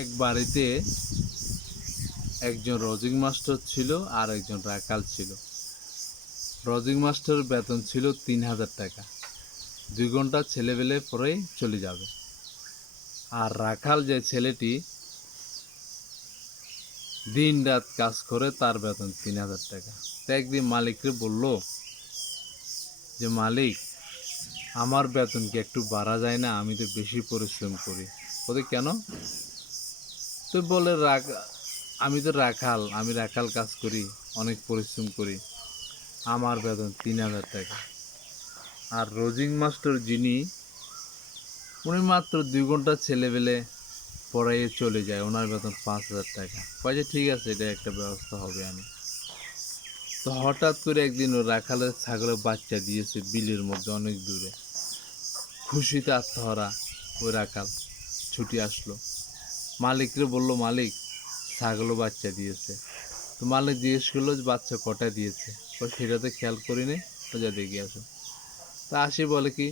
এক বাড়িতে একজন রজিং মাস্টার ছিল আর একজন রাখাল ছিল। রজিং মাস্টারের বেতন ছিল ৩,০০০ টাকা, ২ ঘন্টা ছেলেবেলে পরেই চলে যাবে। আর রাখাল যে ছেলেটি দিন রাত কাজ করে, তার বেতন ৩,০০০ টাকা। তো একদিন মালিককে বলল যে, মালিক, আমার বেতন কি একটু বাড়া যায় না? আমি তো বেশি পরিশ্রম করি। বলে, কেন? তো বলে, আমি তো রাখাল, আমি রাখাল কাজ করি, অনেক পরিশ্রম করি, আমার বেতন ৩,০০০ টাকা। আর রোজিং মাস্টার যিনি, উনি মাত্র ২ ঘন্টা ছেলেবেলে পড়াইয়ে চলে যায়, ওনার বেতন ৫,০০০ টাকা। কয়ে, ঠিক আছে, এটা একটা ব্যবস্থা হবে আমি। তো হঠাৎ করে একদিন ও রাখালের ছাগলের বাচ্চা দিয়েছে বিলের মধ্যে অনেক দূরে। খুশিতে আত্মহারা ওই রাখাল ছুটি আসলো, মালিকরে বলল, মালিক, ছাগলও বাচ্চা দিয়েছে। তো মালিক জিজ্ঞেস করলো যে, বাচ্চা কটা দিয়েছে? সেটা তো খেয়াল করিনি, তো যা দেখে আসো। তা আসি বলে কি,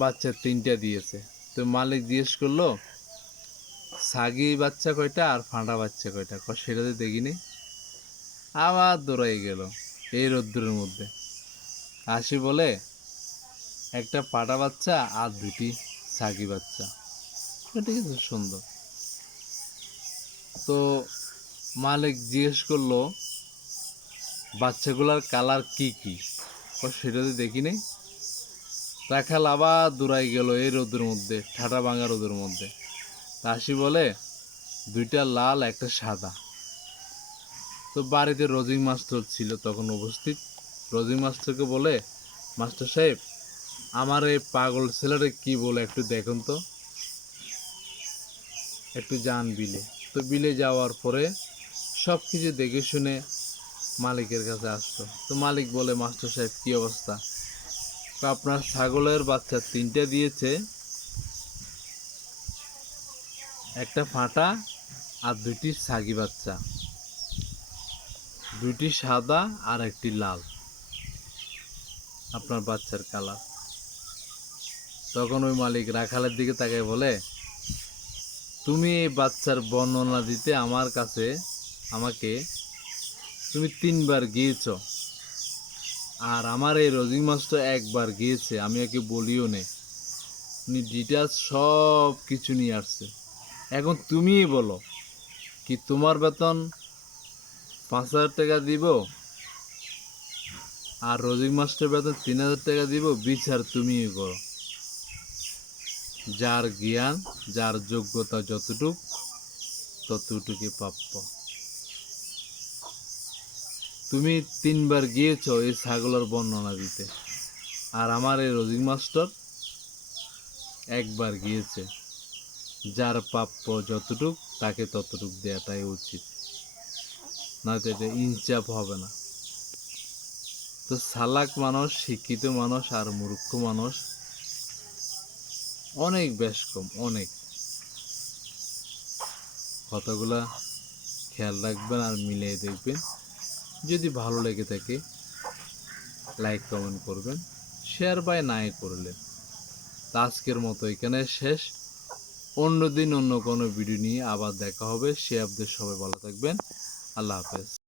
বাচ্চা ৩টা দিয়েছে। তো মালিক জিজ্ঞেস করলো, ছাগি বাচ্চা কয়টা আর ফাঁটা বাচ্চা কয়টা? সেটা তো দেখিনি। আবার দৌড়াই গেল এই রোদ্দুরের মধ্যে। আসি বলে, একটা পাটা বাচ্চা আর 2টি ছাগি বাচ্চা। এটা কিন্তু সুন্দর। তো মালিক জিজ্ঞেস করলো, বাচ্চাগুলার কালার কি কি? সেটা তো দেখিনি। রাখাল আবার দৌড়াই গেল এই রোদের মধ্যে, ঠাটা ভাঙা রোদের মধ্যে। আসি বলে, 2টা লাল, একটা সাদা। তো বাড়িতে রজিং মাস্টার ছিল তখন উপস্থিত। রজিং মাস্টারকে বলে, মাস্টার সাহেব, আমার এই পাগল ছেলেটা কি বলে একটু দেখুন তো, একটু যান বিলে। তো বিলে যাওয়ার পরে সব কিছু দেখে শুনে মালিকের কাছে আসলো। তো মালিক বলে, মাস্টার সাহেব, কি অবস্থা? তো আপনার ছাগলের বাচ্চা 3টা দিয়েছে, একটা ফাঁটা আর 2টি ছাগি বাচ্চা, 2টি সাদা আর একটি লাল, আপনার বাচ্চার কালার। তখন ওই মালিক রাখালের দিকে তাকায় বলে, তুমি এই বাচ্চার বর্ণনা দিতে আমাকে তুমি 3বার গিয়েছ, আর আমার এই রজিং মাস্টার একবার গিয়েছে, আমি ওকে বলিও নে, উনি ডিটেলস সব কিছু নিয়ে আসছে। এখন তুমিই বলো, কি তোমার বেতন 5,000 টাকা দিব আর রজিং মাস্টার বেতন 3,000 টাকা দিব? বিচার তুমিই করো। যার জ্ঞান, যার যোগ্যতা যতটুক, ততটুকুই প্রাপ্য। তুমি 3বার গিয়েছো এই ছাগলের বর্ণনা দিতে, আর আমার এই রজিং মাস্টার একবার গিয়েছে। যার প্রাপ্য যতটুক, তাকে ততটুক দেওয়াটাই উচিত, নয়তো এটা ইনসাফ হবে না। তো চালাক মানুষ, শিক্ষিত মানুষ আর মূর্খ মানুষ অনেক বেশ কম, অনেক। কথাগুলা খেয়াল রাখবেন আর মিলিয়ে দেখবেন। যদি ভালো লেগে থাকে, লাইক কমেন্ট করবেন, শেয়ার বাই নাই করলে। আজকের মতো এখানে শেষ। অন্যদিন অন্য কোনো ভিডিও নিয়ে আবার দেখা হবে। সে অবধি সবাই ভালো থাকবেন। আল্লাহ হাফেজ।